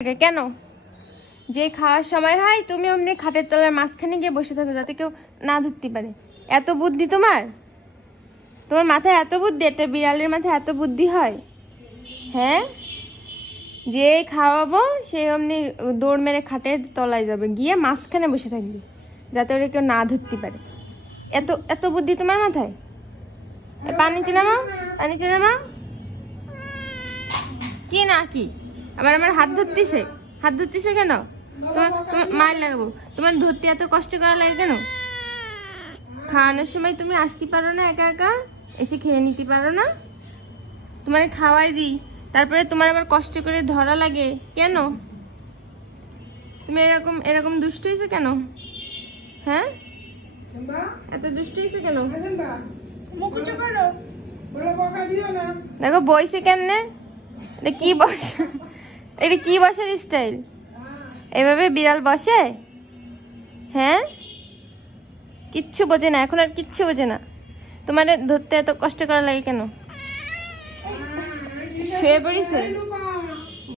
কেন যে খাওয়ার সময় হয় তুমি অমনি খাটের তলার মাঝখানে গিয়ে বসে থাকো যাতে কেউ না ধরতে পারে। এত বুদ্ধি তোমার মাথায় এত বুদ্ধি? একটা বিড়ালের মাথায় এত বুদ্ধি হয়? হ্যাঁ, যে খাওয়াবো সে অমনি দৌড় মেরে খাটের তলায় যাবে, গিয়ে মাঝখানে বসে থাকবে যাতে ওরা কেউ না ধরতে পারে। এত এত বুদ্ধি তোমার মাথায়? পানি নামাও, পানি নামাও। কি না কি আবার আমার হাত ধরতেছে? হাত ধরতেছে কেন? তোমার মায়ের লাগাবো? তোমার ধরতে এত কষ্ট করা লাগে কেন? খাওয়ানোর সময় তুমি আসতে পারো না? একা একা এসে খেয়ে নিতে পারো না? তোমার খাওয়াই দিই, তারপরে তোমার আবার কষ্ট করে ধরা লাগে কেন? তুমি এরকম এরকম দুষ্ট হয়েছে কেন? হ্যাঁ, এত দুষ্ট হয়েছে কেন? দেখো বইছে কেমনে? এটা কি বস, এটা কি বসার স্টাইল? এভাবে বিড়াল বসে? হ্যাঁ, কিচ্ছু বোঝে না এখন, আর কিচ্ছু বোঝে না। তোমার ধরতে এত কষ্ট করা লাগে কেন? শুয়ে পড়িছে?